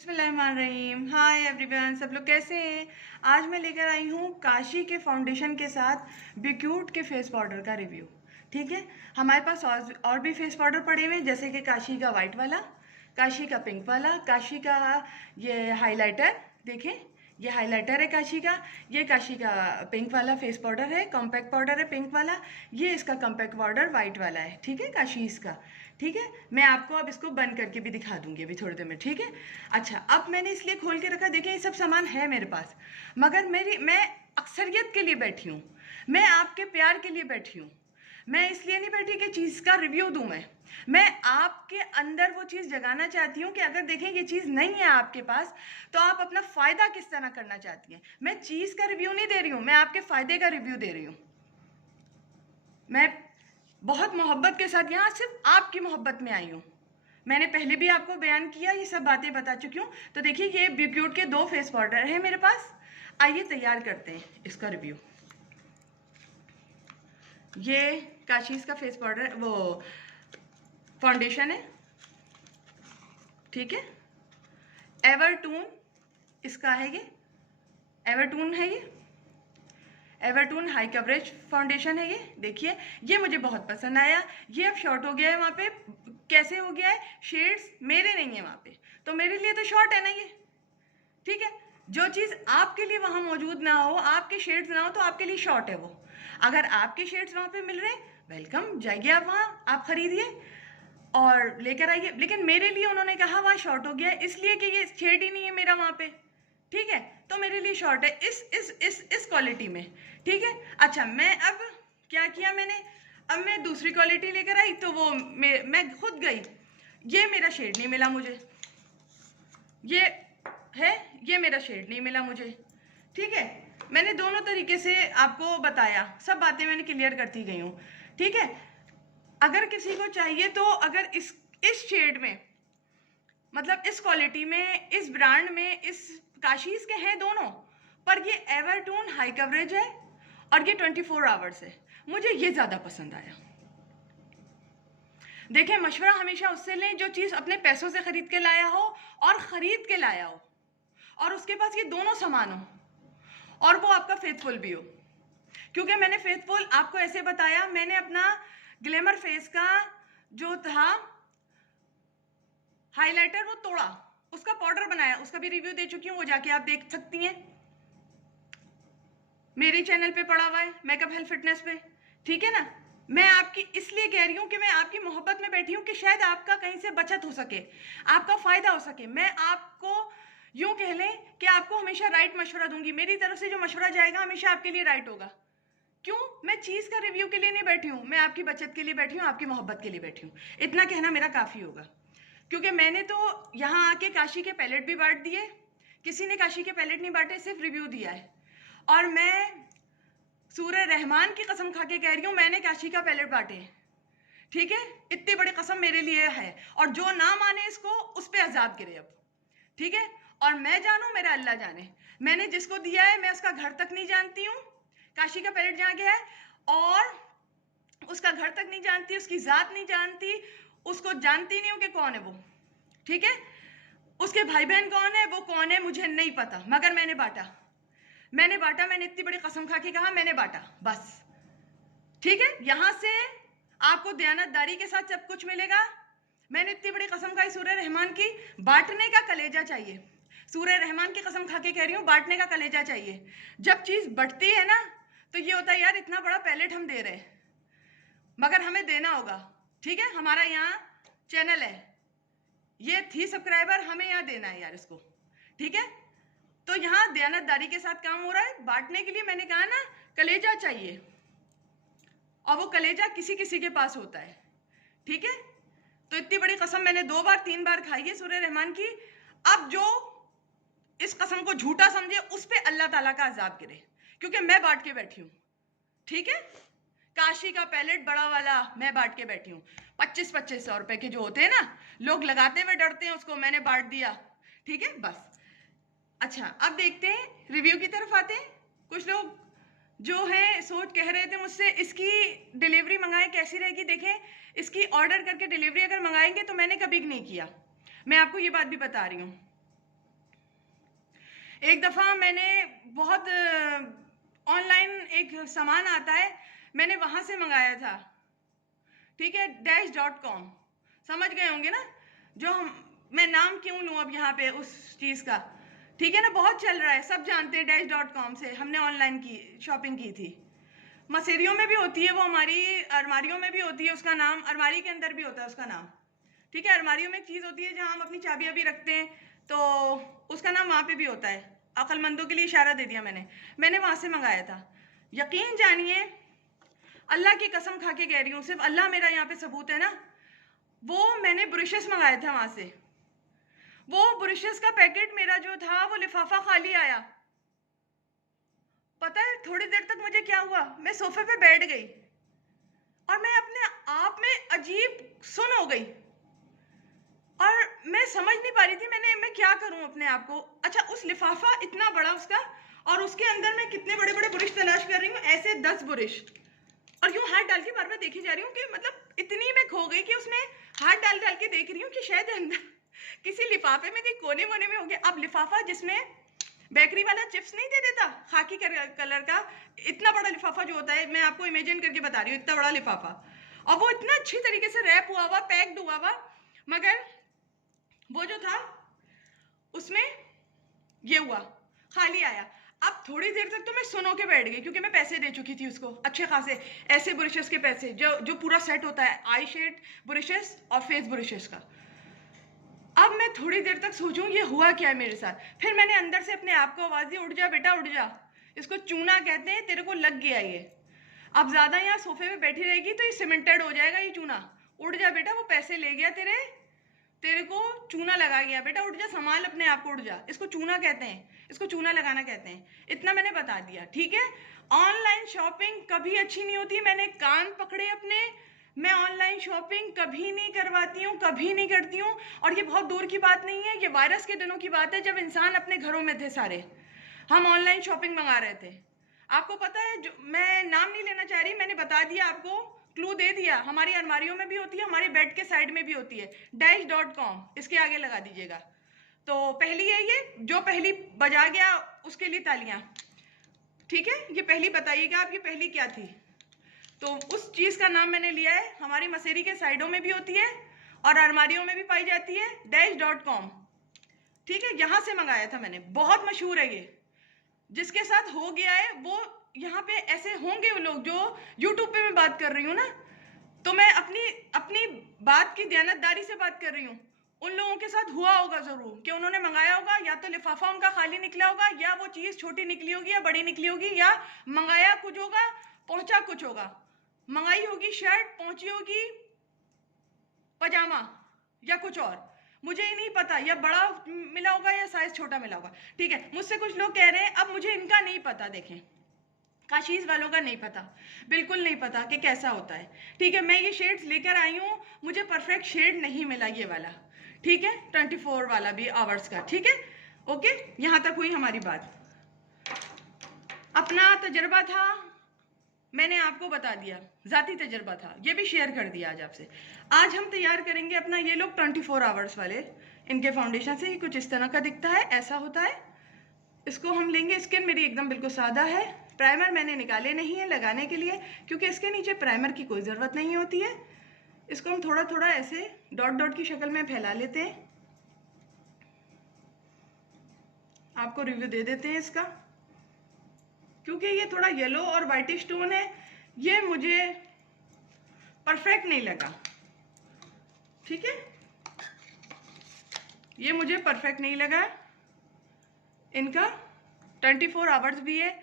बिस्मिल्लाहिर्रहमानिर्रहीम। Hi everyone, सब लोग कैसे हैं। आज मैं लेकर आई हूँ काशी के फाउंडेशन के साथ बिक्यूट के फेस पाउडर का रिव्यू। ठीक है, हमारे पास और भी फेस पाउडर पड़े हुए हैं, जैसे कि काशी का वाइट वाला, काशी का पिंक वाला, काशी का ये हाइलाइटर। देखें, ये हाइलाइटर है काशी का, ये काशी का पिंक वाला फेस पाउडर है, कॉम्पैक्ट पाउडर है पिंक वाला, ये इसका कॉम्पैक्ट पाउडर वाइट वाला है। ठीक है, काशी इसका। ठीक है, मैं आपको अब इसको बंद करके भी दिखा दूंगी अभी थोड़ी देर में। ठीक है, अच्छा, अब मैंने इसलिए खोल के रखा, देखें ये सब सामान है मेरे पास, मगर मैं अक्सरियत के लिए बैठी हूँ, मैं आपके प्यार के लिए बैठी हूँ। मैं इसलिए नहीं बैठी कि चीज़ का रिव्यू दूं। मैं आपके अंदर वो चीज़ जगाना चाहती हूँ कि अगर देखें ये चीज़ नहीं है आपके पास, तो आप अपना फ़ायदा किस तरह करना चाहती हैं। मैं चीज़ का रिव्यू नहीं दे रही हूँ, मैं आपके फ़ायदे का रिव्यू दे रही हूँ। मैं बहुत मोहब्बत के साथ यहाँ सिर्फ आपकी मोहब्बत में आई हूँ। मैंने पहले भी आपको बयान किया, ये सब बातें बता चुकी हूँ। तो देखिए, ये बिक्यूट के 2 फेस पाउडर हैं मेरे पास। आइए तैयार करते हैं इसका रिव्यू। ये काशीज़ का फेस पाउडर, वो फाउंडेशन है। ठीक है, एवरटून इसका है, ये एवरटून है, ये एवरटून हाई कवरेज फाउंडेशन है। ये देखिए, ये मुझे बहुत पसंद आया। ये अब शॉर्ट हो गया है, वहाँ पे कैसे हो गया है, शेड्स मेरे नहीं है वहाँ पे, तो मेरे लिए तो शॉर्ट है ना ये। ठीक है, जो चीज़ आपके लिए वहाँ मौजूद ना हो, आपके शेड्स ना हो, तो आपके लिए शॉर्ट है वो। अगर आपके शेड्स वहाँ पे मिल रहे हैं, वेलकम, जाइए आप वहाँ, आप खरीदिए और लेकर आइए। लेकिन मेरे लिए उन्होंने कहा वहाँ शॉर्ट हो गया है, इसलिए कि ये शेड ही नहीं है मेरा वहाँ पे। ठीक है, तो मेरे लिए शॉर्ट है इस क्वालिटी में। ठीक है, अच्छा, मैं अब क्या किया मैंने, अब मैं दूसरी क्वालिटी लेकर आई, तो वो मैं खुद गई, ये मेरा शेड नहीं मिला मुझे, ये है, ये मेरा शेड नहीं मिला मुझे। ठीक है, मैंने दोनों तरीके से आपको बताया, सब बातें मैंने क्लियर करती गई हूँ। ठीक है, अगर किसी को चाहिए तो अगर इस शेड में, मतलब इस क्वालिटी में, इस ब्रांड में, इस काशीज़ के हैं दोनों, पर ये एवरटून हाई कवरेज है और ये 24 आवर्स है, मुझे ये ज़्यादा पसंद आया। देखें, मशवरा हमेशा उससे लें जो चीज़ अपने पैसों से ख़रीद के लाया हो, और ख़रीद के लाया हो, और उसके पास ये दोनों सामान हो, और वो आपका फेथफुल भी हो। क्योंकि मैंने फेथफुल आपको ऐसे बताया, मैंने अपना ग्लैमर फेस का जो था हाइलाइटर वो तोड़ा, उसका पाउडर बनाया, उसका भी रिव्यू दे चुकी हूँ, वो जाके आप देख सकती हैं, मेरे चैनल पे पड़ा हुआ है, मेकअप हेल्थ फिटनेस पे। ठीक है ना, मैं आपकी इसलिए कह रही हूँ कि मैं आपकी मोहब्बत में बैठी हूँ कि शायद आपका कहीं से बचत हो सके, आपका फ़ायदा हो सके। मैं आपको यूँ कह लें कि आपको हमेशा राइट मशवरा दूंगी, मेरी तरफ से जो मशवरा जाएगा हमेशा आपके लिए राइट होगा। क्यों, मैं चीज़ का रिव्यू के लिए नहीं बैठी हूँ, मैं आपकी बचत के लिए बैठी हूँ, आपकी मोहब्बत के लिए बैठी हूँ। इतना कहना मेरा काफ़ी होगा, क्योंकि मैंने तो यहाँ आके काशी के पैलेट भी बांट दिए, किसी ने काशी के पैलेट नहीं बांटे, सिर्फ रिव्यू दिया है। और मैं सूरह रहमान की कसम खा के कह रही हूँ, मैंने काशी का पैलेट बांटे। ठीक है, इतनी बड़ी कसम मेरे लिए है, और जो ना माने इसको, उस पर अजाब गिरे अब। ठीक है, और मैं जानूँ, मेरा अल्लाह जाने, मैंने जिसको दिया है मैं उसका घर तक नहीं जानती हूँ, काशी का पैलेट जहाँ गया है, और उसका घर तक नहीं जानती, उसकी ज़ात नहीं जानती, उसको जानती नहीं हूँ कि कौन है वो। ठीक है, उसके भाई बहन कौन है, वो कौन है, मुझे नहीं पता, मगर मैंने बांटा, मैंने इतनी बड़ी कसम खा के कहा, मैंने बांटा, बस। ठीक है, यहाँ से आपको दयानतदारी के साथ सब कुछ मिलेगा। मैंने इतनी बड़ी कसम खाई सूरह रहमान की, बांटने का कलेजा चाहिए। सूरह रहमान की कसम खा के कह रही हूँ, बांटने का कलेजा चाहिए। जब चीज़ बढ़ती है ना, तो ये होता है यार, इतना बड़ा पैलेट हम दे रहे हैं, मगर हमें देना होगा। ठीक है, हमारा यहाँ चैनल है, ये थी सब्सक्राइबर, हमें यहाँ देना है यार इसको। ठीक है, तो यहाँ दयानतदारी के साथ काम हो रहा है। बांटने के लिए मैंने कहा ना, कलेजा चाहिए, और वो कलेजा किसी किसी के पास होता है। ठीक है, तो इतनी बड़ी कसम मैंने 2 बार 3 बार खाई है सूरह रहमान की। अब जो इस कसम को झूठा समझे, उस पे अल्लाह ताला का अजाब गिरे, क्योंकि मैं बांट के बैठी हूँ। ठीक है, काशी का पैलेट बड़ा वाला मैं बांट के बैठी हूँ, 25-25 सौ रुपए के जो होते हैं ना, लोग लगाते हुए डरते हैं उसको, मैंने बांट दिया। ठीक है, बस। अच्छा, अब देखते हैं, रिव्यू की तरफ आते हैं। कुछ लोग जो है सोच कह रहे थे मुझसे, इसकी डिलीवरी मंगाएं कैसी रहेगी। देखें, इसकी ऑर्डर करके डिलीवरी अगर मंगाएंगे तो मैंने कभी नहीं किया, मैं आपको ये बात भी बता रही हूँ। एक दफ़ा मैंने बहुत ऑनलाइन एक सामान आता है, मैंने वहाँ से मंगाया था, ठीक है, dash.com, समझ गए होंगे ना। जो मैं नाम क्यों लूँ अब यहाँ पे उस चीज़ का, ठीक है ना, बहुत चल रहा है, सब जानते हैं। dash.com से हमने ऑनलाइन की शॉपिंग की थी। मसेरियों में भी होती है वो, हमारी अलमारियों में भी होती है, उसका नाम अलमारी के अंदर भी होता है उसका नाम, ठीक है। अलमारियों में एक चीज़ होती है जहाँ हम अपनी चाबियाँ भी रखते हैं, तो उसका नाम वहाँ पे भी होता है। अक्लमंदों के लिए इशारा दे दिया मैंने वहाँ से मंगाया था। यकीन जानिए, अल्लाह की कसम खा के कह रही हूँ, सिर्फ अल्लाह मेरा यहाँ पे सबूत है ना, वो मैंने ब्रशेस मंगाए थे वहाँ से। वो ब्रशेस का पैकेट मेरा जो था वो लिफाफा खाली आया। पता है थोड़ी देर तक मुझे क्या हुआ, मैं सोफे पे बैठ गई और मैं अपने आप में अजीब सुन हो गई और मैं समझ नहीं पा रही थी मैं क्या करूं अपने आप को। अच्छा, उस लिफाफा इतना बड़ा उसका, और उसके अंदर मैं कितने बड़े बड़े बुरश तलाश कर रही हूँ, ऐसे 10 बुरश, और यूं हाथ डाल के बार बार देखी जा रही हूँ कि मतलब इतनी मैं खो गई कि उसमें हाथ डाल डाल के देख रही हूँ कि शायद अंदर किसी लिफाफे में कहीं कोने वोने में हो गया। अब लिफाफा जिसमें बेकरी वाला चिप्स नहीं दे देता खाकी कलर का, इतना बड़ा लिफाफा जो होता है, मैं आपको इमेजिन करके बता रही हूँ, इतना बड़ा लिफाफा, और वो इतना अच्छी तरीके से रैप हुआ हुआ, पैक्ड हुआ हुआ, मगर वो जो था उसमें ये हुआ, खाली आया। अब थोड़ी देर तक तो मैं सुनो के बैठ गई, क्योंकि मैं पैसे दे चुकी थी उसको अच्छे खासे, ऐसे ब्रशेस के पैसे, जो पूरा सेट होता है, आई शेड ब्रशेस और फेस ब्रशेस का। अब मैं थोड़ी देर तक सोचूं ये हुआ क्या है मेरे साथ। फिर मैंने अंदर से अपने आप को आवाज दी, उठ जा बेटा उठ जा, इसको चूना कहते हैं, तेरे को लग गया ये, अब ज्यादा यहाँ सोफे पे बैठी रहेगी तो ये सीमेंटेड हो जाएगा ये चूना, उठ जा बेटा, वो पैसे ले गया तेरे को चूना लगा गया, बेटा उठ जा, संभाल अपने आप को, उठ जा, इसको चूना कहते हैं, इसको चूना लगाना कहते हैं। इतना मैंने बता दिया, ठीक है। ऑनलाइन शॉपिंग कभी अच्छी नहीं होती, मैंने कान पकड़े अपने, मैं ऑनलाइन शॉपिंग कभी नहीं करवाती हूँ, कभी नहीं करती हूँ। और ये बहुत दूर की बात नहीं है, ये वायरस के दिनों की बात है, जब इंसान अपने घरों में थे सारे, हम ऑनलाइन शॉपिंग मंगा रहे थे। आपको पता है, जो मैं नाम नहीं लेना चाह रही, मैंने बता दिया आपको, क्लू दे दिया, हमारी अलमारियों में भी होती है, हमारे बेड के साइड में भी होती है, dash.com, इसके आगे लगा दीजिएगा। तो पहली है ये, जो पहली बजा गया उसके लिए तालियां, ठीक है। ये पहली बताइएगा आप, ये पहली क्या थी। तो उस चीज का नाम मैंने लिया है, हमारी मसेरी के साइडों में भी होती है और अलमारियों में भी पाई जाती है, dash.com, ठीक है। यहां से मंगाया था मैंने, बहुत मशहूर है ये, जिसके साथ हो गया है वो यहाँ पे ऐसे होंगे वो लोग, जो यूट्यूब पे मैं बात कर रही हूँ ना, तो मैं अपनी बात की दयानतदारी से बात कर रही हूँ। उन लोगों के साथ हुआ होगा जरूर कि उन्होंने मंगाया होगा, या तो लिफाफा उनका खाली निकला होगा, या वो चीज छोटी निकली होगी या बड़ी निकली होगी, या मंगाया कुछ होगा पहुंचा कुछ होगा। मंगाई होगी शर्ट, पहुंची होगी पजामा या कुछ और, मुझे ही नहीं पता, या बड़ा मिला होगा या साइज छोटा मिला होगा, ठीक है। मुझसे कुछ लोग कह रहे हैं, अब मुझे इनका नहीं पता, देखें काशीज वालों का नहीं पता, बिल्कुल नहीं पता कि कैसा होता है, ठीक है। मैं ये शेड्स लेकर आई हूँ, मुझे परफेक्ट शेड नहीं मिला ये वाला, ठीक है, 24 वाला भी आवर्स का, ठीक है, ओके। यहाँ तक हुई हमारी बात। अपना तजर्बा था, मैंने आपको बता दिया, ज़ाती तजर्बा था, ये भी शेयर कर दिया आज आपसे। आज हम तैयार करेंगे अपना ये लोग 24 आवर्स वाले, इनके फाउंडेशन से कुछ इस तरह का दिखता है, ऐसा होता है। इसको हम लेंगे, स्किन मेरी एकदम बिल्कुल सादा है, प्राइमर मैंने निकाले नहीं है लगाने के लिए, क्योंकि इसके नीचे प्राइमर की कोई ज़रूरत नहीं होती है। इसको हम थोड़ा थोड़ा ऐसे डॉट डॉट की शक्ल में फैला लेते हैं, आपको रिव्यू दे देते हैं इसका, क्योंकि ये थोड़ा येलो और वाइटिश टोन है, ये मुझे परफेक्ट नहीं लगा, ठीक है, ये मुझे परफेक्ट नहीं लगा। इनका 24 आवर्स भी है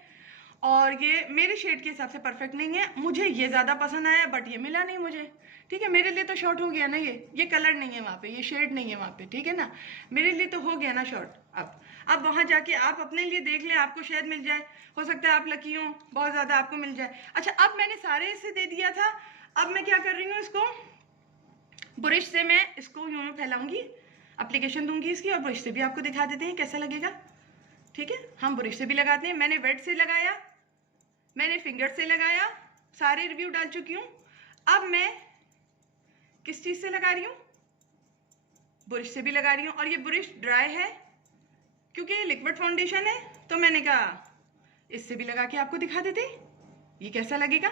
और ये मेरे शेड के हिसाब से परफेक्ट नहीं है, मुझे ये ज़्यादा पसंद आया बट ये मिला नहीं मुझे, ठीक है। मेरे लिए तो शॉर्ट हो गया ना, ये कलर नहीं है वहाँ पे, ये शेड नहीं है वहाँ पे, ठीक है ना, मेरे लिए तो हो गया ना शॉर्ट। अब वहाँ जाके आप अपने लिए देख लें, आपको शायद मिल जाए, हो सकता है आप लकी हो, बहुत ज़्यादा आपको मिल जाए। अच्छा, अब मैंने सारे इसे दे दिया था, अब मैं क्या कर रही हूँ, इसको ब्रश से मैं इसको यूँ फैलाऊंगी, एप्लीकेशन दूंगी इसकी, और ब्रश से भी आपको दिखा देते हैं कैसा लगेगा, ठीक है। हम ब्रश से भी लगाते हैं, मैंने वेट से लगाया, मैंने फिंगर से लगाया, सारे रिव्यू डाल चुकी हूँ। अब मैं किस चीज़ से लगा रही हूँ, ब्रश से भी लगा रही हूँ, और ये ब्रश ड्राई है क्योंकि ये लिक्विड फाउंडेशन है तो मैंने कहा इससे भी लगा के आपको दिखा देते, ये कैसा लगेगा।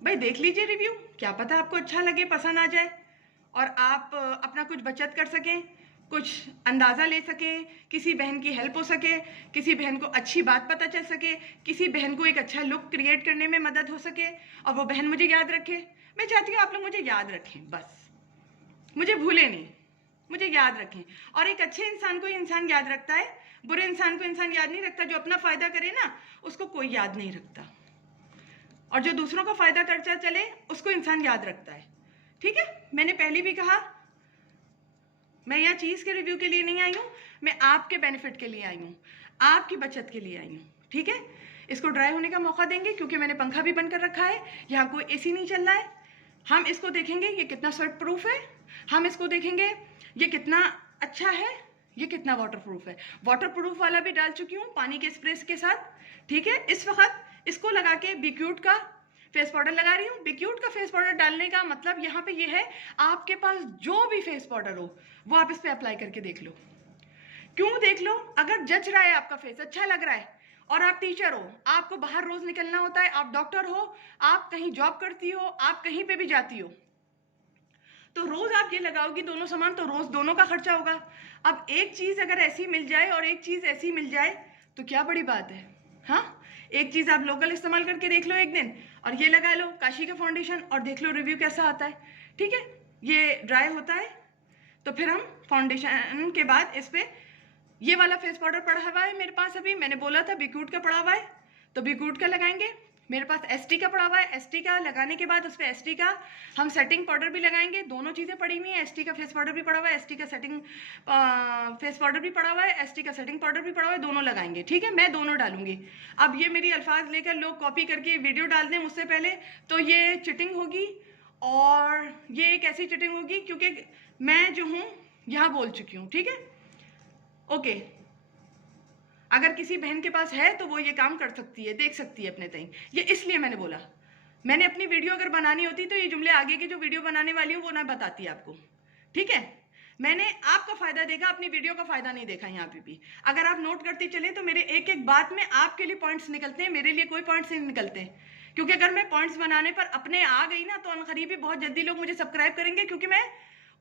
भाई देख लीजिए रिव्यू, क्या पता आपको अच्छा लगे, पसंद आ जाए और आप अपना कुछ बचत कर सकें, कुछ अंदाज़ा ले सकें, किसी बहन की हेल्प हो सके, किसी बहन को अच्छी बात पता चल सके, किसी बहन को एक अच्छा लुक क्रिएट करने में मदद हो सके और वो बहन मुझे याद रखे। मैं चाहती हूँ आप लोग मुझे याद रखें, बस मुझे भूलें नहीं, मुझे याद रखें। और एक अच्छे इंसान को ही इंसान याद रखता है, बुरे इंसान को इंसान याद नहीं रखता। जो अपना फ़ायदा करे ना उसको कोई याद नहीं रखता, और जो दूसरों का फ़ायदा करता चले उसको इंसान याद रखता है। ठीक है, मैंने पहले भी कहा मैं यहाँ चीज़ के रिव्यू के लिए नहीं आई हूँ, मैं आपके बेनिफिट के लिए आई हूँ, आपकी बचत के लिए आई हूँ। ठीक है, इसको ड्राई होने का मौका देंगे क्योंकि मैंने पंखा भी बंद कर रखा है, यहाँ कोई एसी नहीं चल रहा है। हम इसको देखेंगे ये कितना स्वेट प्रूफ है, हम इसको देखेंगे ये कितना अच्छा है, ये कितना वाटर प्रूफ है। वाटर प्रूफ वाला भी डाल चुकी हूँ पानी के स्प्रे के साथ। ठीक है, इस वक्त इसको लगा के बिक्यूट का फेस पाउडर लगा रही हूँ। बिक्यूट का फेस पाउडर डालने का मतलब यहाँ पे ये है, आपके पास जो भी फेस पाउडर हो वो आप इस पे अप्लाई करके देख लो। क्यों देख लो? अगर जच रहा है, आपका फेस अच्छा लग रहा है और आप टीचर हो, आपको बाहर रोज निकलना होता है, आप डॉक्टर हो, आप कहीं जॉब करती हो, आप कहीं पे भी जाती हो, तो रोज आप ये लगाओगी दोनों सामान, तो रोज दोनों का खर्चा होगा। अब एक चीज अगर ऐसी मिल जाए और एक चीज ऐसी मिल जाए तो क्या बड़ी बात है। हाँ, एक चीज आप लोकल इस्तेमाल करके देख लो एक दिन, और ये लगा लो काशी का फाउंडेशन और देख लो रिव्यू कैसा आता है। ठीक है, ये ड्राई होता है तो फिर हम फाउंडेशन के बाद इस पे ये वाला फेस पाउडर पड़ा हुआ है मेरे पास, अभी मैंने बोला था बिक्यूट का पड़ा हुआ है तो बिक्यूट का लगाएंगे। मेरे पास एसटी का पड़ा हुआ है, एसटी का लगाने के बाद उस पर एसटी का हम सेटिंग पाउडर भी लगाएंगे। दोनों चीज़ें पड़ी हुई हैं, एसटी का फेस पाउडर भी पड़ा हुआ है, एसटी का सेटिंग फेस पाउडर भी पड़ा हुआ है, एसटी का सेटिंग पाउडर भी पड़ा हुआ है, दोनों लगाएंगे। ठीक है, मैं दोनों डालूंगी। अब ये मेरी अल्फाज लेकर लोग कॉपी करके वीडियो डाल दें मुझसे पहले तो ये चिटिंग होगी, और ये एक ऐसी चिटिंग होगी क्योंकि मैं जो हूँ यहाँ बोल चुकी हूँ। ठीक है, ओके, अगर किसी बहन के पास है तो वो ये काम कर सकती है, देख सकती है अपने तई। ये इसलिए मैंने बोला, मैंने अपनी वीडियो अगर बनानी होती तो ये जुमले आगे की जो वीडियो बनाने वाली हूँ वो ना बताती आपको। ठीक है, मैंने आपका फायदा देखा, अपनी वीडियो का फायदा नहीं देखा यहाँ पे भी। अगर आप नोट करते चले तो मेरे एक एक बात में आपके लिए पॉइंट्स निकलते हैं, मेरे लिए कोई पॉइंट्स नहीं निकलते। क्योंकि अगर मैं पॉइंट्स बनाने पर अपने आ गई ना तो अनकरीबी बहुत जल्दी लोग मुझे सब्सक्राइब करेंगे, क्योंकि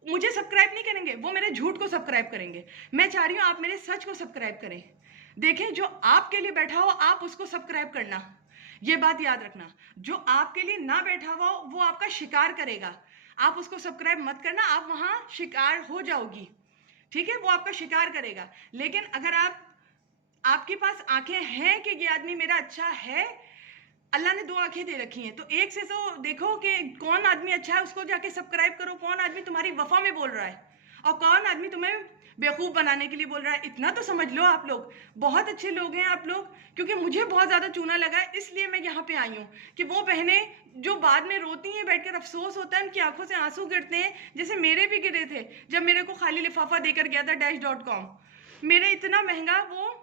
मुझे सब्सक्राइब नहीं करेंगे, वो मेरे झूठ को सब्सक्राइब करेंगे। मैं चाह रही हूँ आप मेरे सच को सब्सक्राइब करें। देखें, जो आपके लिए बैठा हो आप उसको सब्सक्राइब करना, ये बात याद रखना। जो आपके लिए ना बैठा हुआ हो वो आपका शिकार करेगा, आप उसको सब्सक्राइब मत करना, आप वहां शिकार हो जाओगी। ठीक है, वो आपका शिकार करेगा। लेकिन अगर आपके पास आंखें हैं कि ये आदमी मेरा अच्छा है, अल्लाह ने दो आंखें दे रखी हैं, तो एक से तो देखो कि कौन आदमी अच्छा है, उसको जाके सब्सक्राइब करो। कौन आदमी तुम्हारी वफा में बोल रहा है और कौन आदमी तुम्हें बेवकूफ़ बनाने के लिए बोल रहा है, इतना तो समझ लो। आप लोग बहुत अच्छे लोग हैं आप लोग, क्योंकि मुझे बहुत ज़्यादा चूना लगा है, इसलिए मैं यहाँ पे आई हूँ कि वो बहनें जो बाद में रोती हैं बैठकर, अफसोस होता है, उनकी आंखों से आंसू गिरते हैं, जैसे मेरे भी गिरे थे जब मेरे को खाली लिफाफा देकर गया था Dash.com, मेरे इतना महंगा वो।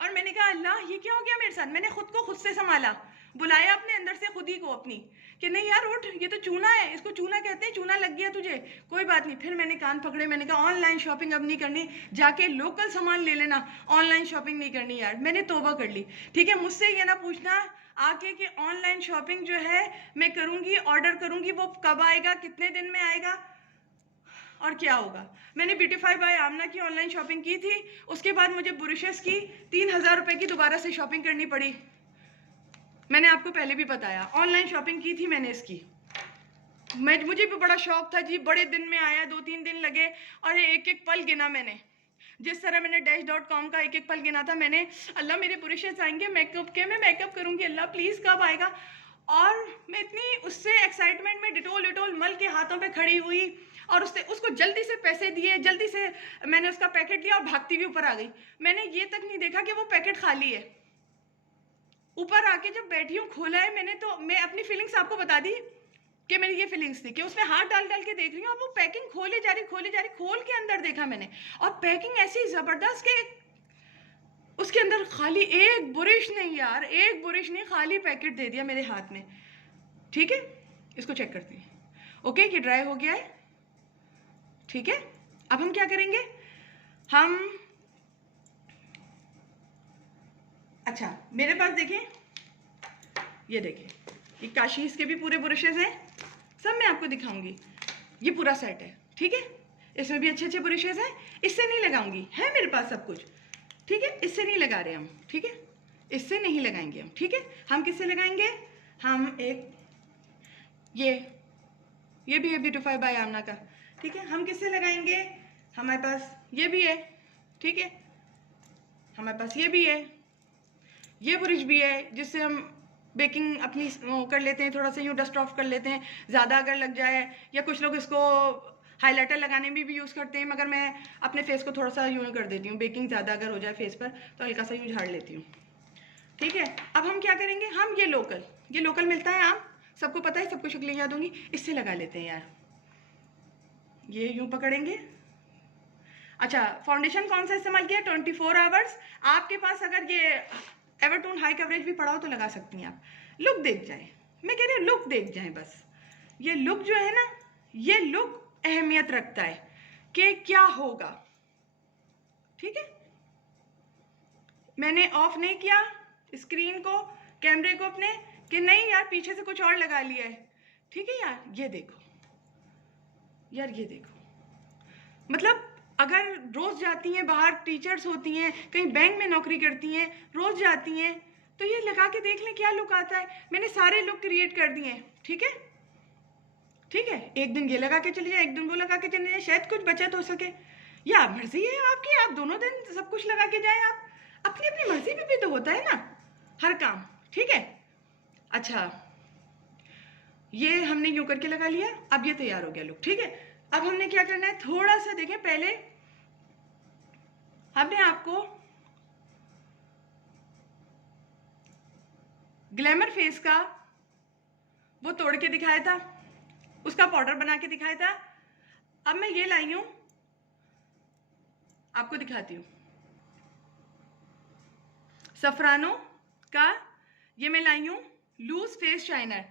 और मैंने कहा अल्लाह ये क्या हो गया मेरे साथ। मैंने खुद को खुद से संभाला, बुलाया अपने अंदर से खुद ही को अपनी कि नहीं यार उठ, ये तो चूना है, इसको चूना कहते हैं, चूना लग गया तुझे, कोई बात नहीं। फिर मैंने कान पकड़े, मैंने कहा ऑनलाइन शॉपिंग अब नहीं करनी, जाके लोकल सामान ले लेना, ऑनलाइन शॉपिंग नहीं करनी यार। मैंने तौबा कर ली। ठीक है, मुझसे ये ना पूछना आके कि ऑनलाइन शॉपिंग जो है मैं करूँगी, ऑर्डर करूँगी, वो कब आएगा, कितने दिन में आएगा और क्या होगा। मैंने ब्यूटीफाई बाय आमना की ऑनलाइन शॉपिंग की थी, उसके बाद मुझे बुरिशेस की 3000 रुपये की दोबारा से शॉपिंग करनी पड़ी। मैंने आपको पहले भी बताया, ऑनलाइन शॉपिंग की थी मैंने इसकी। मुझे भी बड़ा शौक था जी, बड़े दिन में आया, 2-3 दिन लगे और एक एक पल गिना मैंने। जिस तरह मैंने Dash.com का एक एक पल गिना था मैंने, अल्लाह मेरे बुरिशेस आएंगे मेकअप के, मैं मेकअप करूँगी, अल्लाह प्लीज़ कब आएगा। और मैं इतनी उससे एक्साइटमेंट में डिटोल मल के हाथों पे खड़ी हुई और उसको जल्दी से पैसे दिए, जल्दी से मैंने उसका पैकेट लिया और भागती भी ऊपर आ गई। मैंने ये तक नहीं देखा कि वो पैकेट खाली है। ऊपर आके जब बैठी हूँ, खोला है मैंने, तो मैं अपनी फीलिंग्स आपको बता दी कि मेरी ये फीलिंग्स थी कि उसमें हाथ डाल डाल के देख रही हूँ और वो पैकिंग खोले जा रही, खोल के अंदर देखा मैंने, और पैकिंग ऐसी ज़बरदस्त कि उसके अंदर खाली एक बुरिश नहीं यार, एक बुरिश नहीं, खाली पैकेट दे दिया मेरे हाथ में। ठीक है, इसको चेक करते हैं। ओके, ये ड्राई हो गया है। ठीक है, अब हम क्या करेंगे, हम अच्छा मेरे पास देखिए, ये देखिए, ये काशीज़ के भी पूरे ब्रशेज़ हैं, सब मैं आपको दिखाऊंगी। ये पूरा सेट है, ठीक है। इसमें भी अच्छे अच्छे ब्रशेज़ हैं। इससे नहीं लगाऊंगी, है मेरे पास सब कुछ, ठीक है। इससे नहीं लगा रहे हम, ठीक है, इससे नहीं लगाएंगे हम, ठीक है। हम किससे लगाएंगे? हम एक ये भी है ब्यूटीफाई बाय आमना का, ठीक है। हम किससे लगाएंगे? हमारे पास ये भी है, ठीक है, हमारे पास ये भी है, ये ब्रश भी है जिससे हम बेकिंग अपनी कर लेते हैं, थोड़ा सा यूँ डस्ट ऑफ कर लेते हैं, ज़्यादा अगर लग जाए, या कुछ लोग इसको हाइलाइटर लगाने में भी यूज़ करते हैं, मगर मैं अपने फेस को थोड़ा सा यूँ कर देती हूँ, बेकिंग ज़्यादा अगर हो जाए फेस पर तो हल्का सा यूँ झाड़ लेती हूँ, ठीक है। अब हम क्या करेंगे? हम ये लोकल मिलता है आम, सबको पता है, सबको शक्लें याद होंगी, इससे लगा लेते हैं यार। ये यूँ पकड़ेंगे। अच्छा, फाउंडेशन कौन सा इस्तेमाल किया? 24 आवर्स। आपके पास अगर ये एवरटोन हाई कवरेज भी पड़ा हो तो लगा सकती हैं आप। लुक देख जाए, मैं कह रही हूँ लुक देख जाए बस। ये लुक जो है ना, ये लुक अहमियत रखता है कि क्या होगा, ठीक है। मैंने ऑफ नहीं किया स्क्रीन को, कैमरे को अपने, कि नहीं यार पीछे से कुछ और लगा लिया है, ठीक है यार। ये देखो यार, ये देखो, मतलब अगर रोज़ जाती हैं बाहर, टीचर्स होती हैं, कहीं बैंक में नौकरी करती हैं, रोज़ जाती हैं, तो ये लगा के देख लें क्या लुक आता है। मैंने सारे लुक क्रिएट कर दिए हैं, ठीक है, ठीक है। एक दिन ये लगा के चले जाए, एक दिन वो लगा के चले जाए, शायद कुछ बचत हो सके। या मर्जी है आपकी, आप दोनों दिन सब कुछ लगा के जाएं। आप अपनी अपनी मर्जी पे भी तो होता है ना हर काम, ठीक है। अच्छा, ये हमने यूं करके लगा लिया, अब ये तैयार हो गया लुक, ठीक है। अब हमने क्या करना है, थोड़ा सा देखें, पहले हमने आपको ग्लैमर फेस का वो तोड़ के दिखाया था, उसका पाउडर बना के दिखाया था। अब मैं ये लाई हूं, आपको दिखाती हूँ, सफरानो का ये मैं लाई हूँ लूज फेस शाइनर।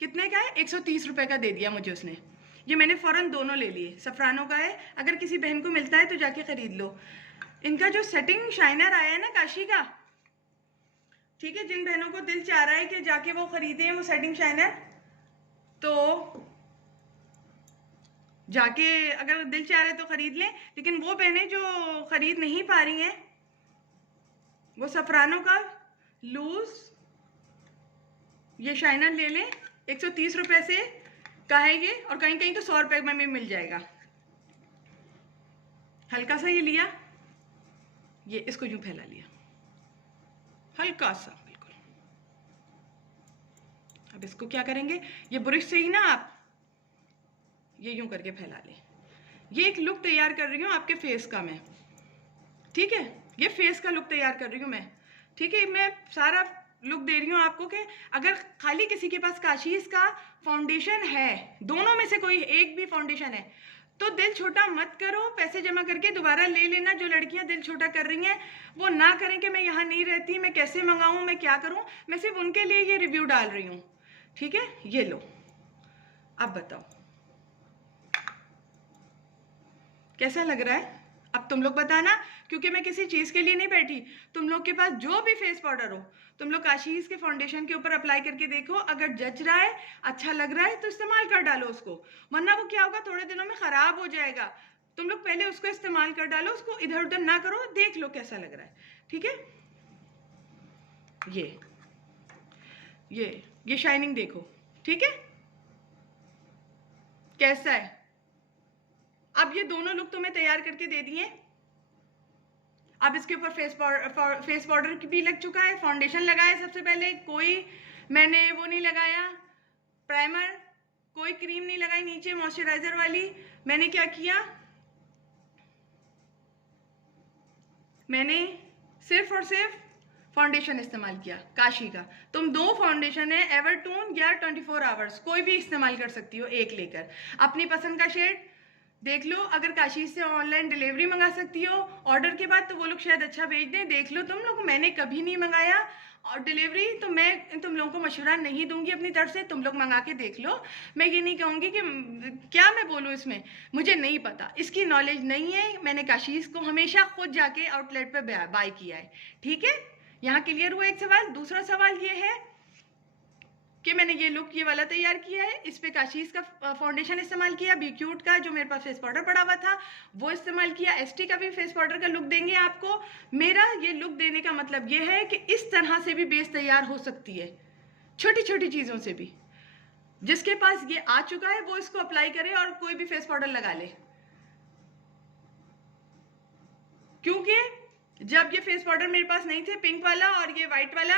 कितने का है? 130 रुपए का दे दिया मुझे उसने। ये मैंने फ़ौरन दोनों ले लिए। सफरानो का है, अगर किसी बहन को मिलता है तो जाके ख़रीद लो। इनका जो सेटिंग शाइनर आया है ना काशी का, ठीक है, जिन बहनों को दिल चाह रहा है कि जाके वो ख़रीदें वो सेटिंग शाइनर, तो जाके अगर दिल चाह रहा है तो ख़रीद लें। लेकिन वो बहनें जो ख़रीद नहीं पा रही हैं, वो सफरानो का लूज ये शाइनर ले लें। 130 रुपए से का है ये, और कहीं कहीं तो 100 रुपए में भी मिल जाएगा। हल्का सा ये लिया, ये इसको यूं फैला लिया हल्का सा, बिल्कुल। अब इसको क्या करेंगे, ये ब्रश से ही ना आप ये यूं करके फैला लें। ये एक लुक तैयार कर रही हूँ आपके फेस का मैं, ठीक है। ये फेस का लुक तैयार कर रही हूँ मैं, ठीक है। मैं सारा लुक दे रही हूँ आपको कि अगर खाली किसी के पास काशीज़ का फाउंडेशन है, दोनों में से कोई एक भी फाउंडेशन है, तो दिल छोटा मत करो, पैसे जमा करके दोबारा ले लेना। जो लड़कियां दिल छोटा कर रही हैं वो ना करें कि मैं यहाँ नहीं रहती, मैं कैसे मंगाऊँ, मैं क्या करूँ। मैं सिर्फ उनके लिए ये रिव्यू डाल रही हूँ, ठीक है। ये लो, अब बताओ कैसा लग रहा है। अब तुम लोग बताना, क्योंकि मैं किसी चीज़ के लिए नहीं बैठी। तुम लोग के पास जो भी फेस पाउडर हो, तुम लोग काशीज़ के फाउंडेशन के ऊपर अप्लाई करके देखो। अगर जच रहा है, अच्छा लग रहा है, तो इस्तेमाल कर डालो उसको, वरना वो क्या होगा, थोड़े दिनों में ख़राब हो जाएगा। तुम लोग पहले उसको इस्तेमाल कर डालो, उसको इधर उधर ना करो, देख लो कैसा लग रहा है, ठीक है। ये शाइनिंग देखो, ठीक है, कैसा है। अब ये दोनों लुक तो मैं तैयार करके दे दिए। अब इसके ऊपर फेस पाउडर भी लग चुका है, फाउंडेशन लगाया सबसे पहले, कोई मैंने वो नहीं लगाया प्राइमर, कोई क्रीम नहीं लगाई नीचे मॉइस्चराइजर वाली। मैंने क्या किया, मैंने सिर्फ और सिर्फ फाउंडेशन इस्तेमाल किया काशी का। तुम दो फाउंडेशन है, एवरटोन या 24 आवर्स, कोई भी इस्तेमाल कर सकती हो, एक लेकर अपनी पसंद का शेड देख लो। अगर काशी से ऑनलाइन डिलीवरी मंगा सकती हो ऑर्डर के बाद, तो वो लोग शायद अच्छा भेज दें, देख लो तुम लोग। मैंने कभी नहीं मंगाया और डिलीवरी तो मैं तुम लोगों को मशवरा नहीं दूंगी अपनी तरफ से, तुम लोग मंगा के देख लो। मैं ये नहीं कहूँगी कि क्या मैं बोलूँ इसमें, मुझे नहीं पता, इसकी नॉलेज नहीं है। मैंने काशीज़ को हमेशा खुद जाके आउटलेट पे बाय किया है, ठीक है। यहाँ क्लियर हुआ एक सवाल। दूसरा सवाल ये है कि मैंने ये लुक ये वाला तैयार किया है, इस पे काशीज का फाउंडेशन इस्तेमाल किया, बी क्यूट का जो मेरे पास फेस पाउडर पड़ा हुआ था वो इस्तेमाल किया, एसटी का भी फेस पाउडर का लुक देंगे आपको। मेरा ये लुक देने का मतलब ये है कि इस तरह से भी बेस तैयार हो सकती है, छोटी छोटी चीज़ों से भी। जिसके पास ये आ चुका है वो इसको अप्लाई करे और कोई भी फेस पाउडर लगा ले, क्योंकि जब ये फेस पाउडर मेरे पास नहीं थे, पिंक वाला और ये वाइट वाला,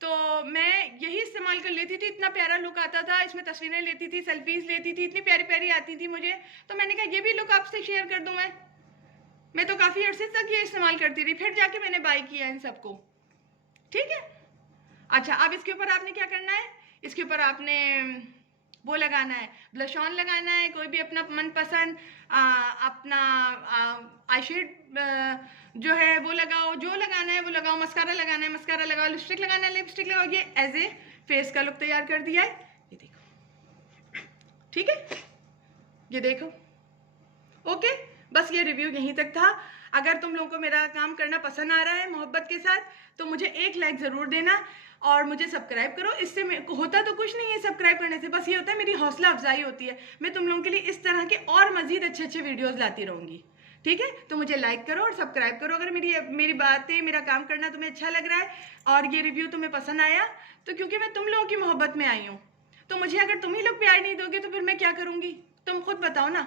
तो मैं यही इस्तेमाल कर लेती थी। इतना प्यारा लुक आता था, इसमें तस्वीरें लेती थी, सेल्फीज लेती थी, इतनी प्यारी प्यारी आती थी मुझे। तो मैंने कहा ये भी लुक आपसे शेयर कर दूं। मैं तो काफ़ी अरसे तक ये इस्तेमाल करती रही, फिर जाके मैंने बाय किया इन सबको। ठीक है, अच्छा अब इसके ऊपर आपने क्या करना है, इसके ऊपर आपने वो लगाना है, ब्लश ऑन लगाना है, कोई भी अपना मनपसंद अपना आई शेड जो है वो लगाओ, जो लगाना है वो लगाओ, मस्कारा लगाना है मस्कारा लगाओ, लिपस्टिक लगाना है लिपस्टिक लगाओ। ये एज ए फेस का लुक तैयार कर दिया है, ये देखो। ठीक है, ये देखो। ओके, बस ये रिव्यू यहीं तक था। अगर तुम लोगों को मेरा काम करना पसंद आ रहा है मोहब्बत के साथ, तो मुझे एक लाइक ज़रूर देना और मुझे सब्सक्राइब करो। इससे होता तो कुछ नहीं है सब्सक्राइब करने से, बस ये होता है मेरी हौसला अफजाई होती है। मैं तुम लोगों के लिए इस तरह के और मज़ीद अच्छे अच्छे वीडियोज़ लाती रहूँगी। ठीक है, तो मुझे लाइक करो और सब्सक्राइब करो। अगर मेरी बातें, मेरा काम करना तुम्हें अच्छा लग रहा है और ये रिव्यू तुम्हें पसंद आया, तो क्योंकि मैं तुम लोगों की मोहब्बत में आई हूँ, तो मुझे अगर तुम ही लोग प्यार नहीं दोगे तो फिर मैं क्या करूँगी? तुम खुद बताओ ना।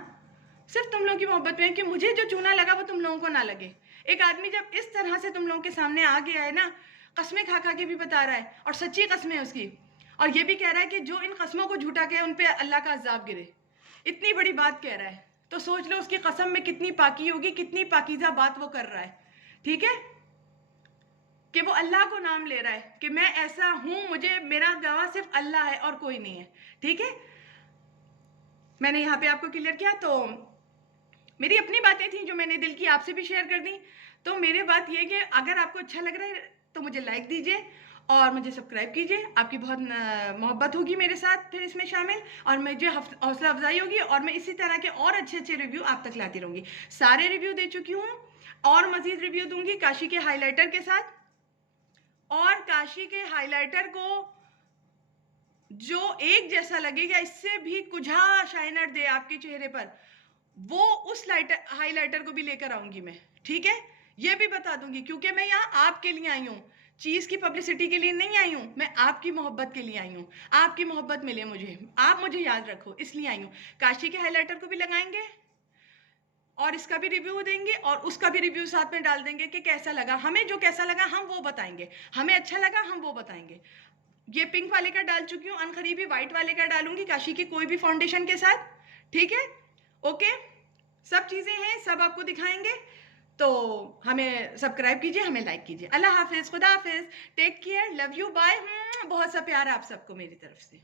सिर्फ तुम लोगों की मोहब्बत में कि मुझे जो चूना लगा वो तुम लोगों को ना लगे। एक आदमी जब इस तरह से तुम लोगों के सामने आ गया है ना, कस्में खा खा के भी बता रहा है और सच्ची कस्में उसकी, और ये भी कह रहा है कि जो इन कस्मों को झूठा के उन पे अल्लाह का अजाब गिरे, इतनी बड़ी बात कह रहा है, तो सोच लो उसकी कसम में कितनी पाकी होगी, कितनी पाकीज़ा बात वो कर रहा है। ठीक है, कि वो अल्लाह को नाम ले रहा है कि मैं ऐसा हूँ, मुझे मेरा गवाह सिर्फ अल्लाह है और कोई नहीं है। ठीक है, मैंने यहाँ पे आपको क्लियर किया। तो मेरी अपनी बातें थी जो मैंने दिल की आपसे भी शेयर कर दी। तो मेरी बात ये कि अगर आपको अच्छा लग रहा है तो मुझे लाइक दीजिए और मुझे सब्सक्राइब कीजिए। आपकी बहुत मोहब्बत होगी मेरे साथ फिर इसमें शामिल, और मुझे हौसला अफजाई होगी और मैं इसी तरह के और अच्छे अच्छे रिव्यू आप तक लाती रहूँगी। सारे रिव्यू दे चुकी हूँ और मज़ीद रिव्यू दूँगी काशी के हाईलाइटर के साथ। और काशी के हाईलाइटर को जो एक जैसा लगेगा, इससे भी कुझा शाइनर दे आपके चेहरे पर, वो उस हाईलाइटर को भी लेकर आऊंगी मैं। ठीक है, ये भी बता दूंगी, क्योंकि मैं यहाँ आपके लिए आई हूँ, चीज़ की पब्लिसिटी के लिए नहीं आई हूँ, मैं आपकी मोहब्बत के लिए आई हूँ। आपकी मोहब्बत मिले मुझे, आप मुझे याद रखो, इसलिए आई हूँ। काशी के हाईलाइटर को भी लगाएंगे और इसका भी रिव्यू देंगे और उसका भी रिव्यू साथ में डाल देंगे कि कैसा लगा हमें। जो कैसा लगा हम वो बताएंगे, हमें अच्छा लगा हम वो बताएंगे। ये पिंक वाले का डाल चुकी हूँ, अनखरीबी वाइट वाले का डालूंगी काशी की कोई भी फाउंडेशन के साथ। ठीक है, ओके, सब चीज़ें हैं, सब आपको दिखाएंगे। तो हमें सब्सक्राइब कीजिए, हमें लाइक कीजिए। अल्लाह हाफिज़, खुदा हाफिज़, take care, love you, bye. बहुत सा प्यार आप सबको मेरी तरफ से।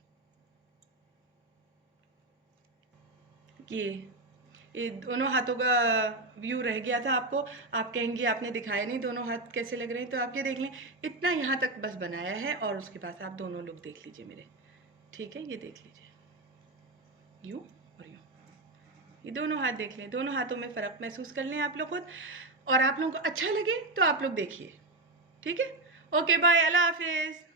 ये दोनों हाथों का व्यू रह गया था आपको, आप कहेंगे आपने दिखाया नहीं दोनों हाथ कैसे लग रहे हैं, तो आप ये देख लें, इतना यहाँ तक बस बनाया है और उसके बाद आप दोनों लोग देख लीजिए मेरे। ठीक है, ये देख लीजिए, यूँ और यूँ, ये दोनों हाथ देख लें, दोनों हाथों में फ़र्क महसूस कर लें आप लोग खुद, और आप लोगों को अच्छा लगे तो आप लोग देखिए। ठीक है, ओके बाय, अल्लाह हाफिज़।